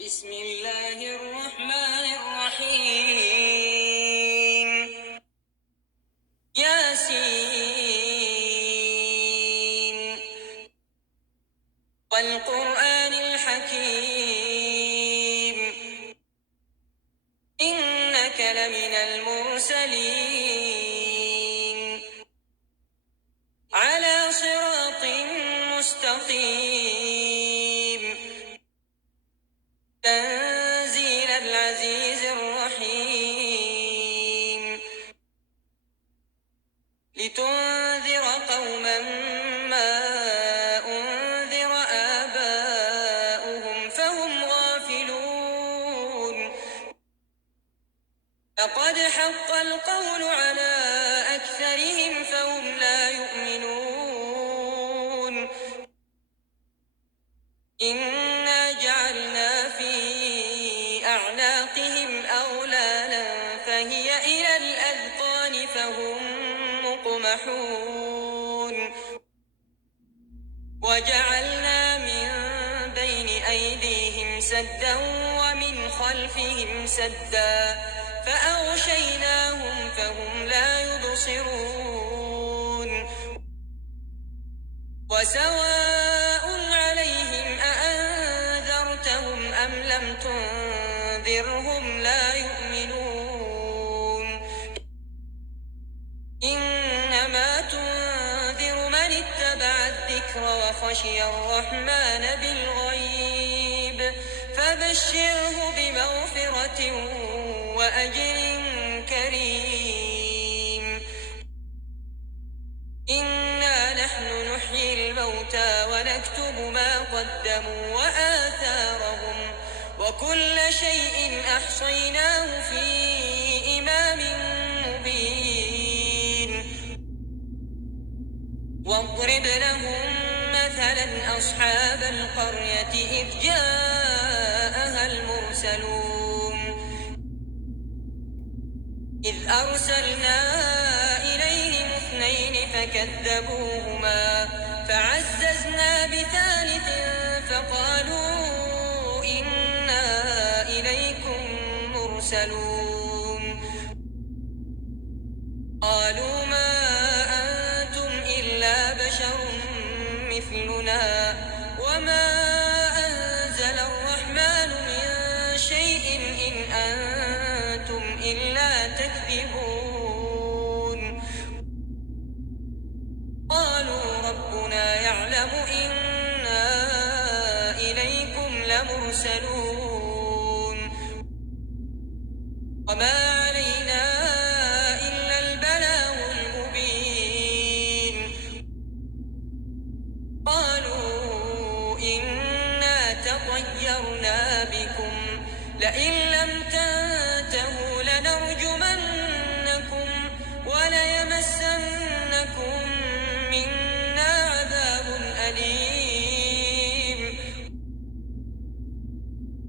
بسم الله الرحمن الرحيم. ياسين والقرآن الحكيم إنك لمن المرسلين على صراط مستقيم تنزيل العزيز الرحيم لتنذر قوما ما أنذر آباؤهم فهم غافلون لقد حق القول على أكثرهم فهم لا يؤمنون إنا جعلنا في أعناقهم أغلالا فهي إلى الأذقان فهم مقمحون وجعلنا من بين أيديهم سدا ومن خلفهم سدا فأغشيناهم فهم لا يبصرون وسواء عليهم أأنذرتهم أم لم تنذرهم لا يؤمنون إنما تنذر من اتبع الذكر وخشي الرحمن بالغيب فبشره بمغفرة وأجر كريم إنا نحن نحيي الموتى ونكتب ما قدموا وآثارهم وكل شيء أحصيناه في إمام مبين واضرب لهم مثلا أصحاب القرية إذ جاءها المرسلون إذ أرسلنا إليهم اثنين فكذبوهما فعززنا بثالث فقالوا إنا إليكم مرسلون قالوا ما أنتم إلا بشر مثلنا وما أنزل الرحمن من شيء إن أنتم إلا تكذبون قالوا ربنا يعلم إنا إليكم لمرسلون وما علينا إلا البلاغ المبين قالوا إنا تطيرنا بكم لئن لم تنتهوا لنرجمنكم وليمسنكم منا عذاب أليم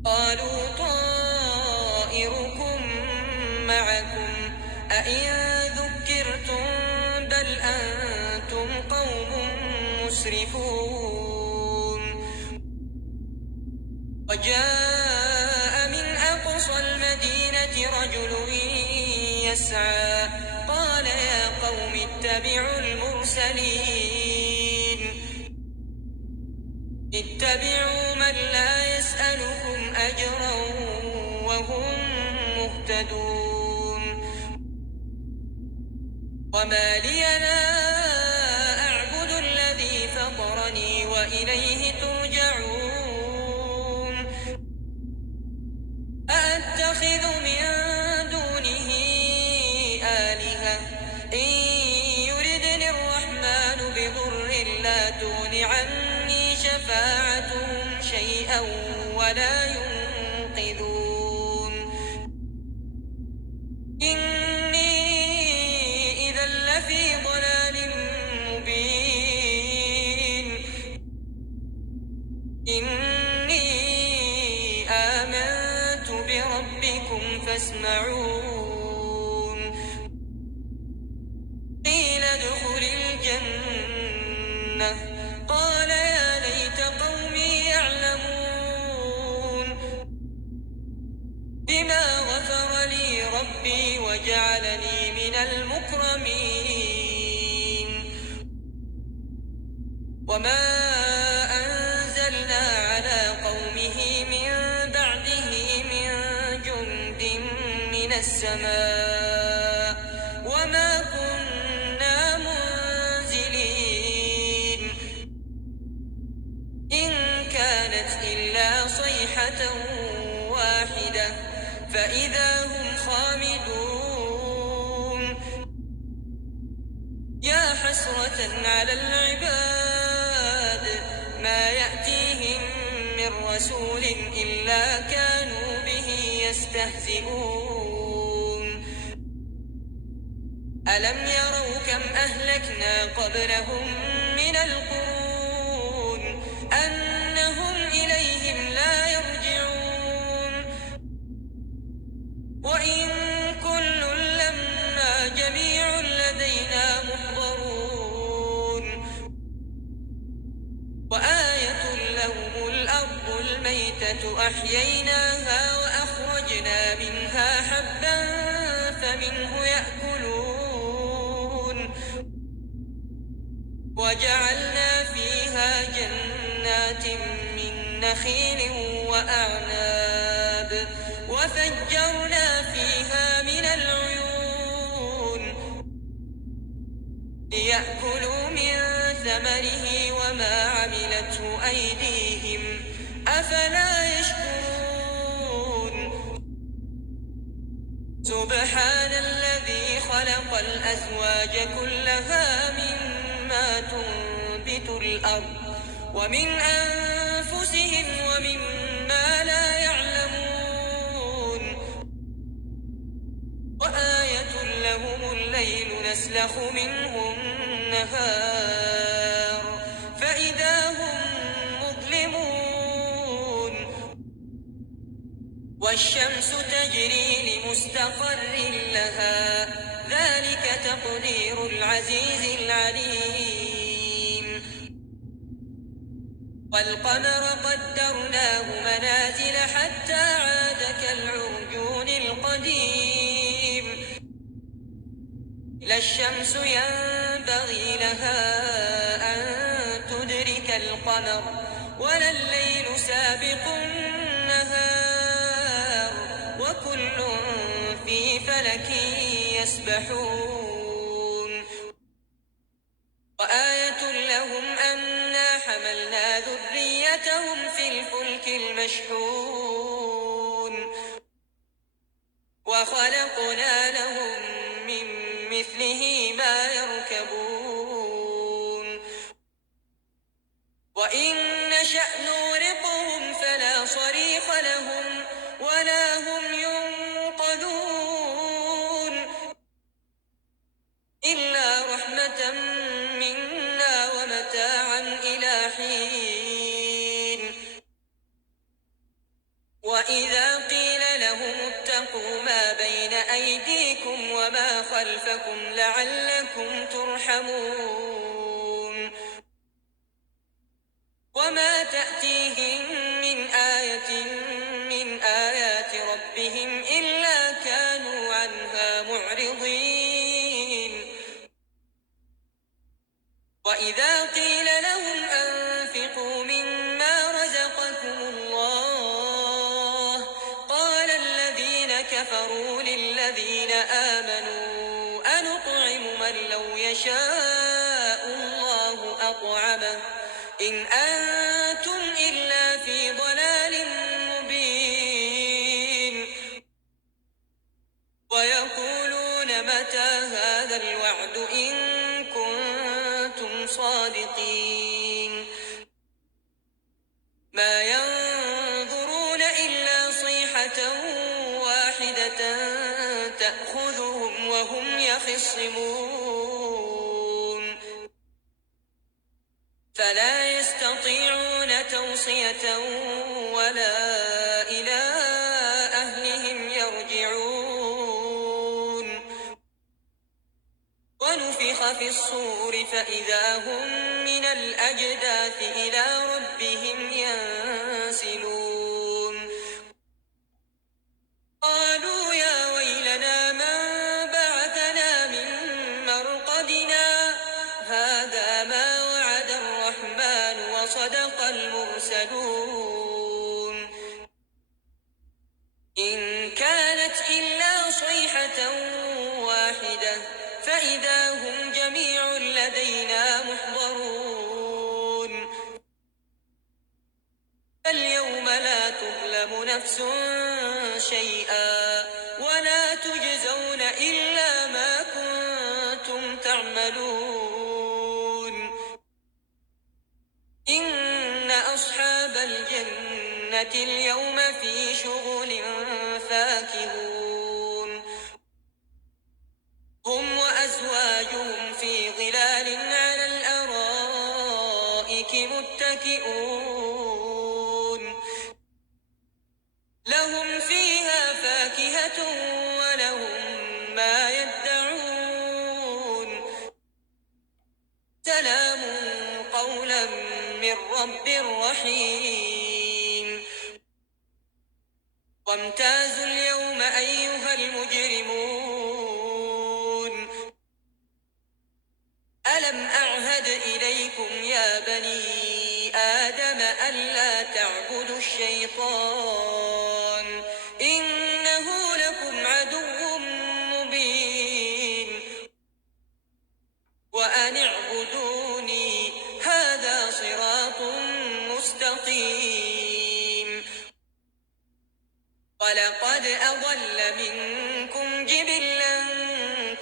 قالوا طائركم معكم أئن ذكرتم بل أنتم قوم مسرفون وجاء من أقصى المدينة رجل يسعى قال يا قوم اتبعوا المرسلين اتبعوا من لا يسألكم أجرا وهم مهتدون وما لي لا أعبد الذي فطرني وإليه ترجعون أأتخذ من دونه آلهة إن يردني الرحمن بضر لا تغن عني شفاعتهم شيئا ولا ينقذون إني إذا لفي ضلال مبين إني آمنت بربكم فاسمعون قيل ادخل الجنة قال يا ليت قومي يعلمون ربي وجعلني من المكرمين وما أنزلنا على قومه من بعده من جند من السماء وما كنا منزلين إن كانت إلا صيحة واحدة فإذا هم خامدون يا حسرة على العباد ما يأتيهم من رسول إلا كانوا به يستهزئون ألم يروا كم أهلكنا قبلهم من القرون أنهم إليهم لا يرجعون وإن كل لما جميع لدينا محضرون وآية لهم الأرض الميتة أحييناها وأخرجنا منها حبا فمنه يأكلون وجعلنا فيها جنات من نخيل وأعناب وفجرنا فيها من العيون ليأكلوا من ثمره وما عملته أيديهم أفلا يشكرون سبحان الذي خلق الأزواج كلها مما تنبت الأرض ومن أنفسهم ومما لا يعلمون وآية لهم الليل نسلخ منه النهار فإذا هم مظلمون والشمس تجري لمستقر لها ذلك تقدير العزيز العليم والقمر قدرناه منازل حتى عاد كالعرجون القديم لا الشمس ينبغي لها أن تدرك القمر ولا الليل سابق النهار وكل في فلك يسبحون وآية لهم أنا حملنا ذريتهم في الفلك المشحون وخلقنا لهم من مثله ما يركبون وإن نشأ نغرقهم فلا صريخ لهم ولا هم ينقذون إلا رحمة منا ومتاعا إلى حين وإذا قيل لهم اتقوا ما بين أيديكم وما خلفكم لعلكم ترحمون وما تأتيهم من آية من آيات ربهم إلا كانوا عنها معرضين وإذا قيل لهم أنفقوا مما رزقكم الله قال الذين كفروا للذين آمنوا أنطعم من لو يشاء الله أطعمه إن أنتم إلا في ضلال مبين ويقولون متى هذا الوعد إن كنتم صادقين ما ينظرون إلا صيحة واحدة تأخذهم وهم يخصمون فلا يستطيعون توصية ولا إلى أهلهم يرجعون ونفخ في الصور فإذا هم من الأجداث إلى ربهم ينسلون قالوا يا ويلنا من وصدق المرسلون إن كانت إلا صيحة واحدة فإذا هم جميع لدينا محضرون فاليوم لا تظلم نفس شيئا ولا تجزون إلا ما كنتم تعملون إن أصحاب الجنة اليوم في شغل فاكهون هم وأزواجهم في ظلال على الأرائك متكئون لهم فيها فاكهة ولهم ما يدعون سلام قولا من رب رحيم وامتازوا اليوم أيها المجرمون ألم أعهد إليكم يا بني آدم ألا تعبدوا الشيطان إنه لكم عدو مبين وأن اعبدوني هذا صراط مستقيم ولقد أضل منكم جبلا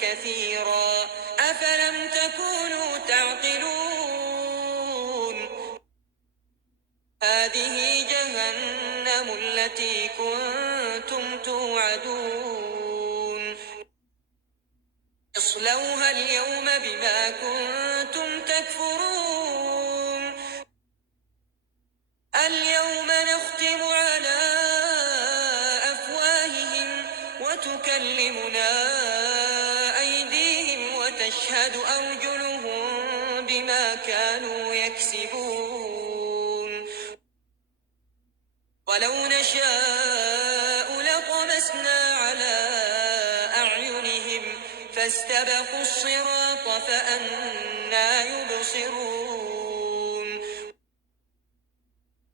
كثيرا أفلم تكونوا تعقلون هذه جهنم التي كنتم توعدون اصلوها اليوم بما كنتم تكفرون اليوم نختم على أفواههم وتكلمنا أيديهم وتشهد أرجلهم بما كانوا يكسبون ولو نشاء لطمسنا على أعينهم فاستبقوا الصراط فأنى يبصرون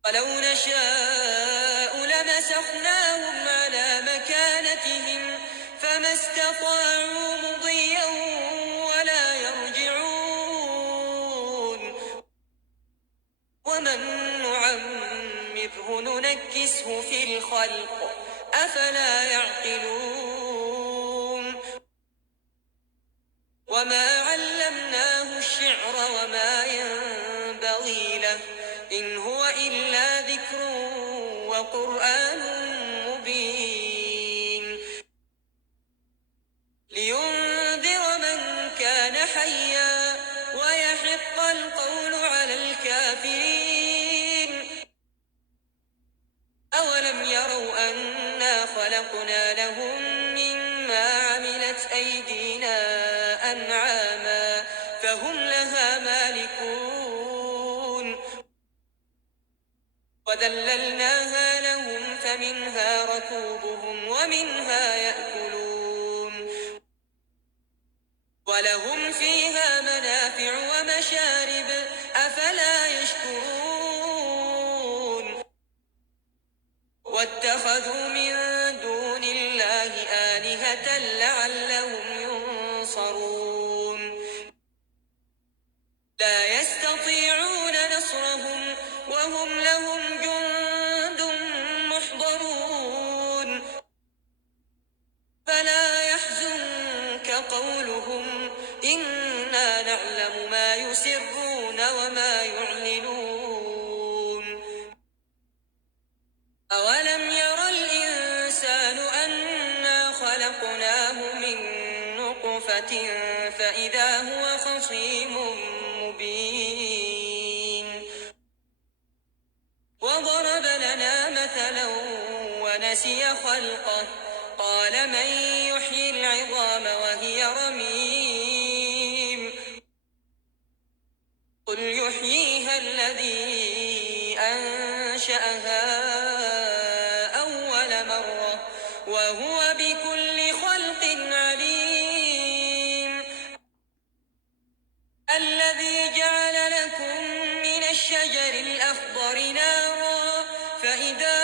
ولو نشاء لمسخناهم على مكانتهم فما استطاعوا مضيا ولا يرجعون ومن نعمره ننكسه في الخلق أفلا يعقلون وما علمناه الشعر وما ينبغي له إن هو إلا ذكر وقرآن مبين لينذر من كان حيا ويحق القول على الكافرين أولم يروا أنا خلقنا لهم مما عملت أيدينا أنعاما فهم لها مالكون وذللناها لهم فمنها ركوبهم ومنها يأكلون ولهم فيها منافع ومشارب أفلا يشكرون واتخذوا من دون الله آلهة لعلهم ينصرون لا يستطيعون نصرهم وهم لهم جند محضرون فلا يحزنك قولهم إنا نعلم ما يسرون وما يعلنون أولم ير الإنسان أنا خلقناه من نطفة فإذا هو خصيم مبين وضرب لنا مثلا ونسي خلقه قال من يحيي العظام وهي رميم قل يحييها الذي أنشأها أول مرة وهو بكل خلق عليم الذي جعل لكم من الشجر الأخضر نارا فإذا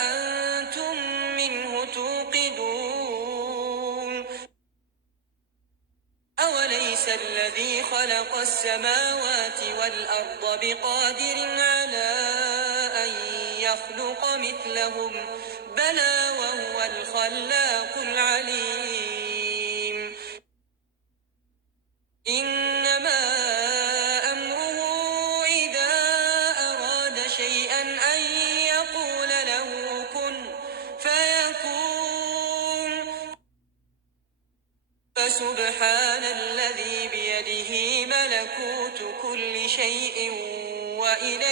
أنتم منه توقدون أوليس الذي خلق السماوات والأرض بقادر على أن يخلق مثلهم بلى وهو الخلاق العليم إنما أمره إذا أراد شيئا أن يقول له كن فيكون فسبحان الذي بيده ملكوت كل شيء وإليه